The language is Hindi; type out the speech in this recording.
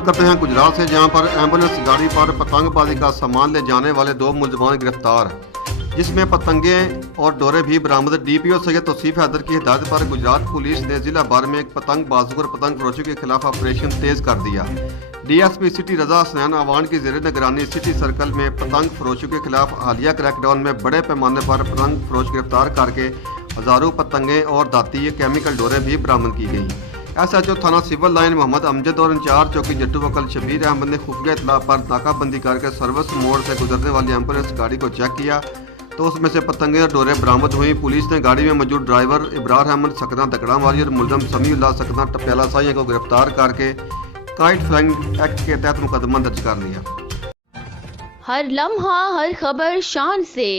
खबर करते हैं गुजरात से, जहां पर एम्बुलेंस गाड़ी पर पतंगबाजी का सामान ले जाने वाले 2 मुलजमान गिरफ्तार, जिसमें पतंगे और डोरे भी बरामद। डीपीओ सैयद तौसीफ हैदर की हिदायत पर गुजरात पुलिस ने जिला भर में पतंग बाजू और पतंग फरोशी के खिलाफ ऑपरेशन तेज कर दिया। डीएसपी सिटी रजा हसनैन अवान की ज़ेर निगरानी सिटी सर्कल में पतंग फरोशी के खिलाफ हालिया क्रैकडाउन में बड़े पैमाने पर पतंग फरोश गिरफ्तार करके हज़ारों पतंगे और दाती केमिकल डोरे भी बरामद की गई। एसएचओ थाना सिविल लाइन मोहम्मद अमजद और इंचार्ज चौकी जट्टू वकल शबीर अहमद ने खुफिया इतला पर नाकाबंदी करके सर्विस मोड़ से गुजरने वाली एम्बुलेंस गाड़ी को चेक किया तो उसमें से पतंगे और डोरे बरामद हुई। पुलिस ने गाड़ी में मौजूद ड्राइवर इब्रार अहमद सकना दकड़ा वाली और मुलजम समीउल्लाह सकना टप्याला साइया को गिरफ्तार करके काइट फ्लाइंग एक्ट के तहत मुकदमा दर्ज कर लिया। हर लम्हा हर खबर शान से